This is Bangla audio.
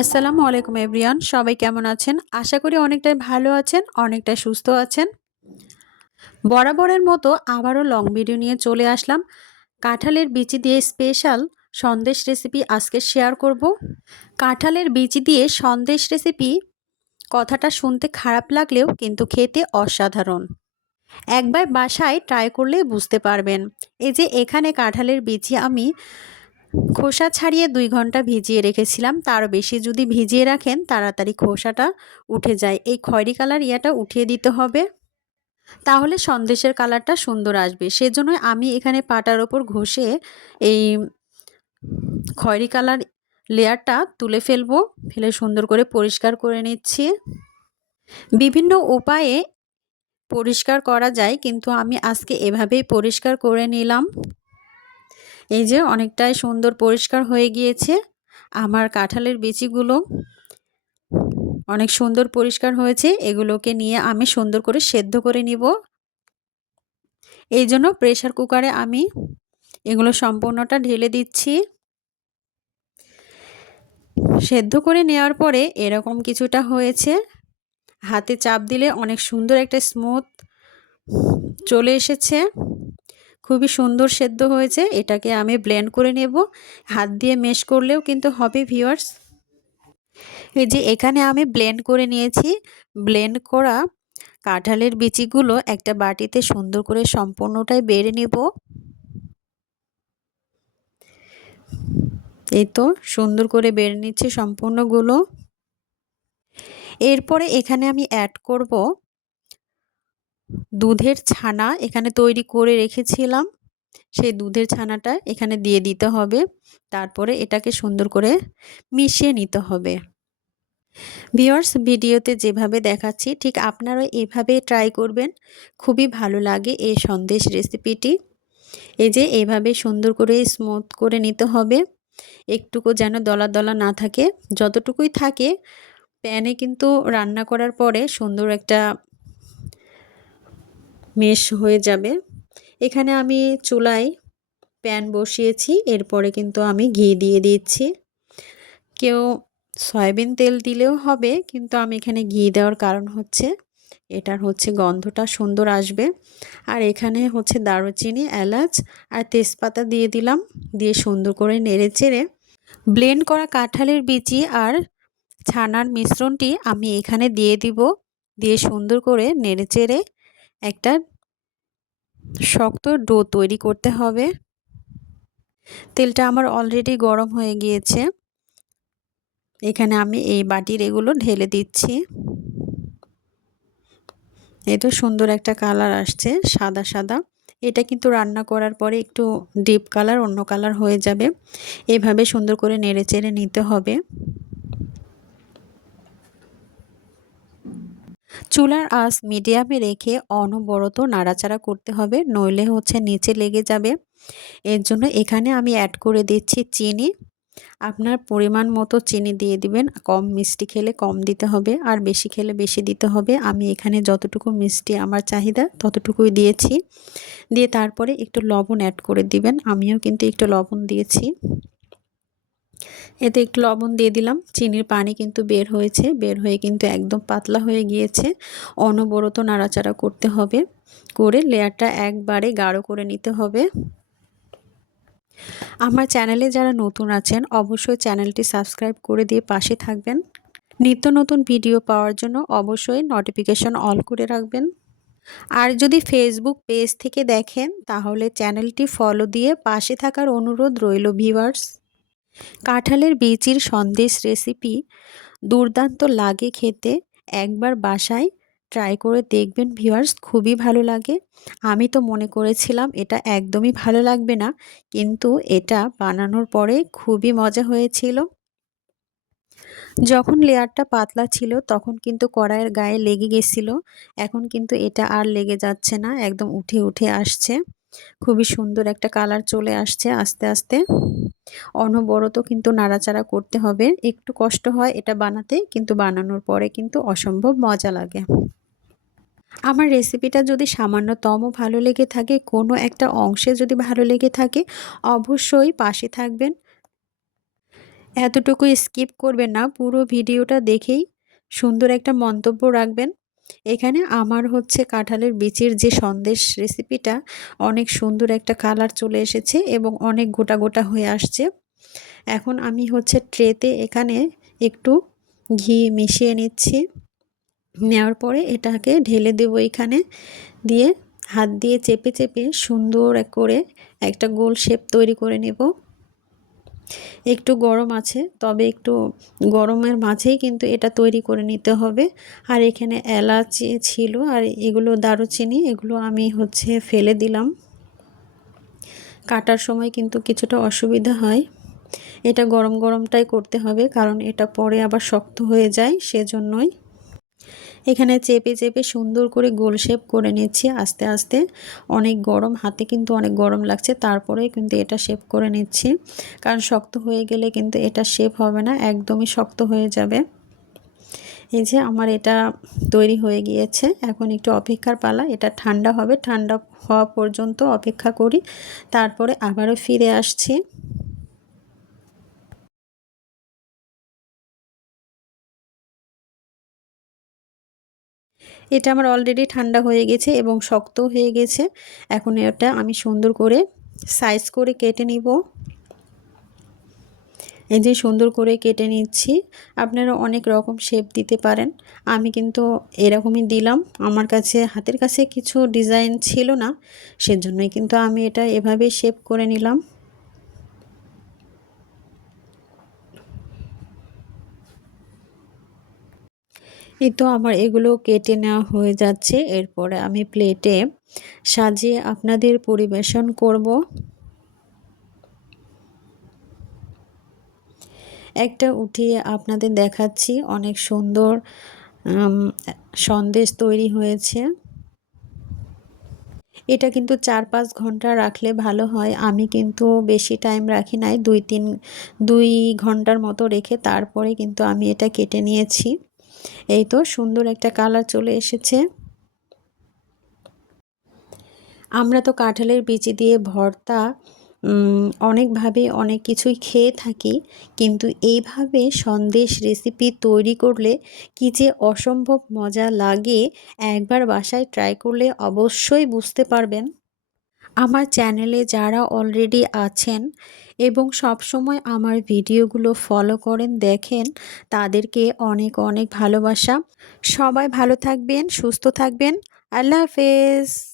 আসসালামু আলাইকুম এভরিওয়ান, সবাই কেমন আছেন? আশা করি অনেকটাই ভালো আছেন, অনেকটাই সুস্থ আছেন। বরাবরের মতো আবারও লং ভিডিও নিয়ে চলে আসলাম। কাঁঠালের বিচি দিয়ে স্পেশাল সন্দেশ রেসিপি আজকে শেয়ার করব। কাঁঠালের বিচি দিয়ে সন্দেশ রেসিপি কথাটা শুনতে খারাপ লাগলেও কিন্তু খেতে অসাধারণ। একবার বাসায় ট্রাই করলে বুঝতে পারবেন। এই যে এখানে কাঁঠালের বিচি আমি খোসা ছাড়িয়ে 2 ঘন্টা ভিজিয়ে রেখেছিলাম। তারও বেশি যদি ভিজিয়ে রাখেন তাড়াতাড়ি খোসাটা উঠে যায়। এই খয়েরি কালার ইয়াটা উঠিয়ে দিতে হবে, তাহলে সন্দেশের কালারটা সুন্দর আসবে। সেজন্যই আমি এখানে পাটার ওপর ঘষে এই খয়েরি কালার লেয়ারটা তুলে ফেলবো। ফেলে সুন্দর করে পরিষ্কার করে নিচ্ছি। বিভিন্ন উপায়ে পরিষ্কার করা যায়, কিন্তু আমি আজকে এভাবেই পরিষ্কার করে নিলাম। এই যে অনেকটাই সুন্দর পরিষ্কার হয়ে গিয়েছে। আমার কাঁঠালের বিচিগুলো অনেক সুন্দর পরিষ্কার হয়েছে। এগুলোকে নিয়ে আমি সুন্দর করে সেদ্ধ করে নিব। এই জন্য প্রেসার কুকারে আমি এগুলো সম্পূর্ণটা ঢেলে দিচ্ছি। সেদ্ধ করে নেওয়ার পরে এরকম কিছুটা হয়েছে। হাতে চাপ দিলে অনেক সুন্দর একটা স্মুথ চলে এসেছে। খুবই সুন্দর সেদ্ধ হয়েছে। এটাকে আমি ব্লেন্ড করে নেব। হাত দিয়ে মেশ করলেও কিন্তু হবে ভিউয়ার্স। এই যে এখানে আমি ব্লেন্ড করে নিয়েছি। ব্লেন্ড করা কাঁঠালের বিচিগুলো একটা বাটিতে সুন্দর করে সম্পূর্ণটাই বেড়ে নেব। এই তো সুন্দর করে বেড়ে নিচ্ছি সম্পূর্ণগুলো। এরপরে এখানে আমি অ্যাড করব দুধের ছানা। এখানে তৈরি করে রেখেছিলাম, সেই দুধের ছানাটা এখানে দিয়ে দিতে হবে। তারপরে এটাকে সুন্দর করে মিশিয়ে নিতে হবে। ভিউয়ার্স, ভিডিওতে যেভাবে দেখাচ্ছি ঠিক আপনারা এভাবে ট্রাই করবেন। খুবই ভালো লাগে এই সন্দেশ রেসিপিটি। এই যে এইভাবে সুন্দর করে স্মুথ করে নিতে হবে। একটুকু যেন দলা দলা না থাকে। যতটুকুই থাকে প্যানে কিন্তু রান্না করার পরে সুন্দর একটা মেশ হয়ে যাবে। এখানে আমি চুলায় প্যান বসিয়েছি। এরপরে কিন্তু আমি ঘি দিয়ে দিচ্ছি। কেউ সয়াবিন তেল দিলেও হবে, কিন্তু আমি এখানে ঘি দেওয়ার কারণ হচ্ছে এটার গন্ধটা সুন্দর আসবে। আর এখানে দারুচিনি, এলাচ আর তেজপাতা দিয়ে দিলাম। দিয়ে সুন্দর করে নেড়েচেড়ে ব্লেন্ড করা কাঁঠালের বিচি আর ছানার মিশ্রণটি আমি এখানে দিয়ে দিব। দিয়ে সুন্দর করে নেড়েচেড়ে একটা শক্ত ডো তৈরি করতে হবে। তেলটা আমার অলরেডি গরম হয়ে গিয়েছে। এখানে আমি এই বাটির এগুলো ঢেলে দিচ্ছি। এই তো সুন্দর একটা কালার আসছে, সাদা সাদা। এটা কিন্তু রান্না করার পরে একটু ডিপ কালার, অন্য কালার হয়ে যাবে। এভাবে সুন্দর করে নেড়েচেড়ে নিতে হবে। চুলার আঁচ মিডিয়ামে রেখে অনবরত নাড়াচাড়া করতে হবে, নইলে নিচে লেগে যাবে। এর জন্য এখানে আমি অ্যাড করে দিচ্ছি চিনি। আপনার পরিমাণ মতো চিনি দিয়ে দিবেন। কম মিষ্টি খেলে কম দিতে হবে, আর বেশি খেলে বেশি দিতে হবে। আমি এখানে যতটুকু মিষ্টি আমার চাহিদা ততটুকুই দিয়েছি। দিয়ে তারপরে একটু লবণ অ্যাড করে দিবেন। আমিও কিন্তু একটু লবণ দিয়েছি। এতে একটু লবণ দিয়ে দিলাম। চিনির পানি কিন্তু বের হয়েছে, বের হয়ে কিন্তু একদম পাতলা হয়ে গিয়েছে। অনবরত নাড়াচাড়া করতে হবে, করে লেয়ারটা একবারে গাঢ় করে নিতে হবে। আমার চ্যানেলে যারা নতুন আছেন অবশ্যই চ্যানেলটি সাবস্ক্রাইব করে দিয়ে পাশে থাকবেন। নিত্য নতুন ভিডিও পাওয়ার জন্য অবশ্যই নোটিফিকেশন অল করে রাখবেন। আর যদি ফেসবুক পেজ থেকে দেখেন তাহলে চ্যানেলটি ফলো দিয়ে পাশে থাকার অনুরোধ রইল ভিউয়ার্স। কাঁঠালের বিচির সন্দেশ রেসিপি দুর্দান্ত লাগে খেতে। একবার বাসায় ট্রাই করে দেখবেন ভিউয়ার্স, খুবই ভালো লাগে। আমি তো মনে করেছিলাম এটা একদমই ভালো লাগবে না, কিন্তু এটা বানানোর পরে খুবই মজা হয়েছিল। যখন লেয়ারটা পাতলা ছিল তখন কিন্তু কড়াইয়ের গায়ে লেগে গেছিল। এখন কিন্তু এটা আর লেগে যাচ্ছে না, একদম উঠে উঠে আসছে। খুবই সুন্দর একটা কালার চলে আসছে আস্তে আস্তে। অনবরত কিন্তু নাড়াচাড়া করতে হবে। একটু কষ্ট হয় এটা বানাতে, কিন্তু বানানোর পরে কিন্তু অসম্ভব মজা লাগে। আমার রেসিপিটা যদি সামান্যতম ভালো লেগে থাকে, কোনো একটা অংশে যদি ভালো লেগে থাকে, অবশ্যই পাশে থাকবেন। এতটুকু স্কিপ করবেন না, পুরো ভিডিওটা দেখেই সুন্দর একটা মন্তব্য রাখবেন। এখানে আমার হচ্ছে কাঁঠালের বিচির যে সন্দেশ রেসিপিটা, অনেক সুন্দর একটা কালার চলে এসেছে এবং অনেক গোটা গোটা হয়ে আসছে। এখন আমি হচ্ছে ট্রেতে এখানে একটু ঘি মিশিয়ে নিচ্ছি। নেওয়ার পরে এটাকে ঢেলে দেবো এখানে, দিয়ে হাত দিয়ে চেপে চেপে সুন্দর করে একটা গোল শেপ তৈরি করে নেব। একটু গরম আছে, তবে একটু গরমের মাঝেই কিন্তু এটা তৈরি করে নিতে হবে। আর এখানে এলাচি ছিল আর এগুলো দারুচিনি, এগুলো আমি হচ্ছে ফেলে দিলাম। কাটার সময় কিন্তু কিছুটা অসুবিধা হয়। এটা গরম গরমটাই করতে হবে, কারণ এটা পরে আবার শক্ত হয়ে যায়, সেজন্যই। এখানে চেপে চেপে সুন্দর করে গোল শেপ করে নিচ্ছি আস্তে আস্তে। অনেক গরম, হাতে কিন্তু অনেক গরম লাগছে, তারপরে কিন্তু এটা শেপ করে নিচ্ছি, কারণ শক্ত হয়ে গেলে কিন্তু এটা শেপ হবে না, একদমই শক্ত হয়ে যাবে। এই যে আমার এটা তৈরি হয়ে গিয়েছে, এখন একটু অপেক্ষার পালা। এটা ঠান্ডা হবে, ঠান্ডা হওয়া পর্যন্ত অপেক্ষা করি, তারপরে আবারও ফিরে আসছি। এটা আমার অলরেডি ঠান্ডা হয়ে গেছে এবং শক্ত হয়ে গেছে। এখন এটা আমি সুন্দর করে সাইজ করে কেটে নিব। এই যে সুন্দর করে কেটে নিচ্ছি। আপনারা অনেক রকম শেপ দিতে পারেন, আমি কিন্তু এরকমই দিলাম। আমার কাছে হাতের কাছে কিছু ডিজাইন ছিল না, সেজন্যই কিন্তু আমি এটা এভাবে শেপ করে নিলাম। এই তো আমার এগুলো কেটে নেওয়া হয়ে যাচ্ছে, এরপরে আমি প্লেটে সাজিয়ে আপনাদের পরিবেশন করব। একটা উঠিয়ে আপনাদের দেখাচ্ছি, অনেক সুন্দর আম সন্দেশ তৈরি হয়েছে। এটা কিন্তু ৪-৫ ঘন্টা রাখলে ভালো হয়। আমি কিন্তু বেশি টাইম রাখি নাই, ২ ঘন্টার মতো রেখে তারপরে কিন্তু আমি এটা কেটে নিয়েছি। এই তো সুন্দর একটা কালার চলে এসেছে। আমরা তো কাঁঠালের বিচি দিয়ে ভর্তা অনেকভাবে অনেক কিছুই খেয়ে থাকি, কিন্তু এইভাবে সন্দেশ রেসিপি তৈরি করলে কি যে অসম্ভব মজা লাগে, একবার বাসায় ট্রাই করলে অবশ্যই বুঝতে পারবেন। আমার চ্যানেলে যারা অলরেডি আছেন এবং সবসময় আমার ভিডিওগুলো ফলো করেন, দেখেন, তাদেরকে অনেক অনেক ভালোবাসা। সবাই ভালো থাকবেন, সুস্থ থাকবেন। আল্লাহ হাফেজ।